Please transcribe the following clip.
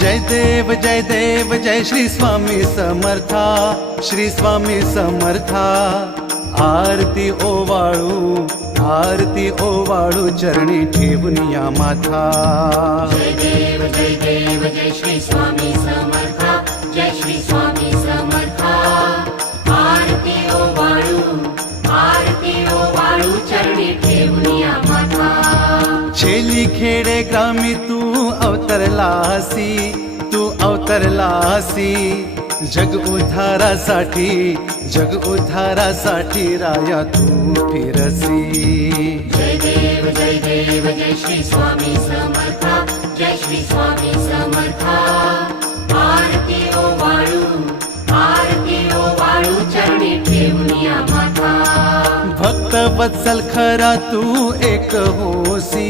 जय देव जय श्री स्वामी समर्था, श्री स्वामी समर्था। आरती ओवाळू चरणी ठेवून या माथा। जय देव जय श्री स्वामी समर्था, जय श्री स्वामी समर्था। आरती ओवाळू चरणी ठेवून या माथा। छेली खेडे ग्रामी तू अवतरलासी, जग उद्धारासाठी राया तू फिरसी। जय देव जय श्री स्वामी समर्था, जय श्री स्वामी समर्था। आरती ओवाळू चरणी ठेवून या माथा। भक्त वत्सल खरा तू एक होसी,